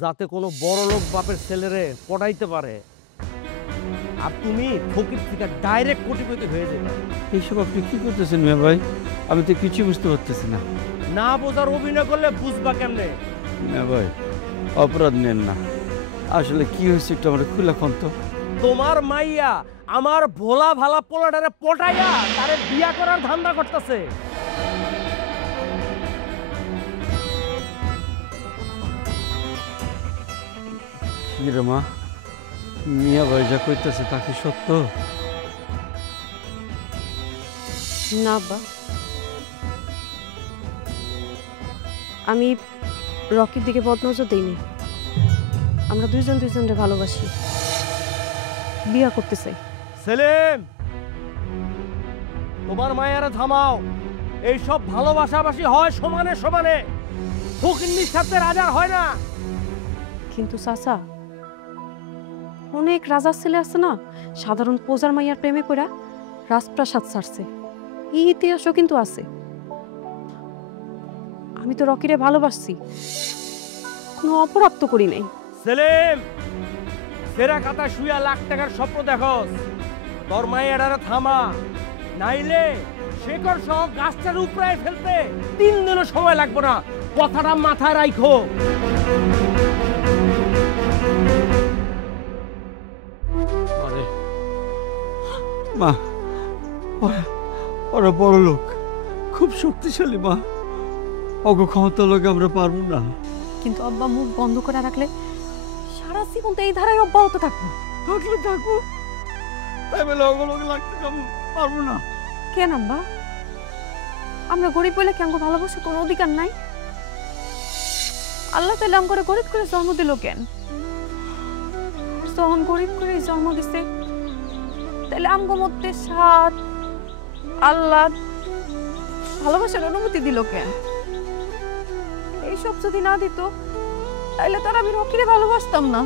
যাতে কোনো বড় লোক বাপের ছেলেরে পড়াইতে পারে, আর তুমি ফকির থেকে ডাইরেক্ট কোটিপতি হয়ে যাবে। এইসব আপনি কি করতেছেন মিয়া ভাই? আমি তো কিছু বুঝতে পারতেছি না। না বোঝার অভিনয় করলে বুঝবা কেমনে? মিয়া ভাই, অপরাধ নেন না, আসলে কি হয়েছে একটু আমরা খুলে কোন তো। তোমার মাইয়া আমার ভোলা ভালা পোলাটারে পটাইয়া তারে বিয়া করার ধান্দা করতেছে। কি রে মা, মিয়া ভাই যা কইতেছে তা কি সত্য? না আব্বা, আমি রকির দিকে বদনজর দেইনি। আমরা দুইজন দুইজনকে ভালোবাসি, বিয়া করতে চাই। সেলিম, তোমার মায়েরা থামাও। এইসব ভালোবাসাবাসি হয় সমানে সমানে, ফকিন্নির সাথে রাজার হয় না। কিন্তু চাচা, অনেক রাজার ছেলে আছে না, সাধারণ প্রজার মাইয়ার প্রেমে পড়া রাজপ্রাসাদ ছাড়ছে, এই ইতিহাসও কিন্তু আছে। আমি তো রকিরে ভালোবাসছি, কোনো অপরাধ তো করি নাই। সেলিম, সেরা কাতা শুয়া লাখ টাকার স্বপ্ন দেখস, তোর মায়েরারে থামা, নাইলে শেকড় সহ গাছটার উপরে ফেলতে 3 দিনও সময় লাগবে না। কথাটা মাথায় রাখো। আরে মা, ওরা বড় লোক, খুব শক্তিশালী মা, অগ ক্ষমতা লোক আমরা পারবো না। কিন্তু আব্বা মুখ বন্ধ করে রাখলে সারা জীবন তো এই ধারায় অব্যাহত থাকবো। থাকলে থাকবো, তাই বলে অগলোকে লাগতে যাবো, পারবো না। কেন আব্বা? আমরা গরিব বলে কেন ভালোবাসা কোনো অধিকার নাই? আল্লাহ তাআলা আমগরে গরিব করে জন্ম দিল কেন? যখন গরিব করে জন্ম দিছে, তাহলে আমগো মধ্যে সাথ আল্লাহ ভালোবাসার অনুমতি দিল কেন? এইসব যদি না দিত, তাহলে তার আমি রকিরে ভালোবাসতাম না।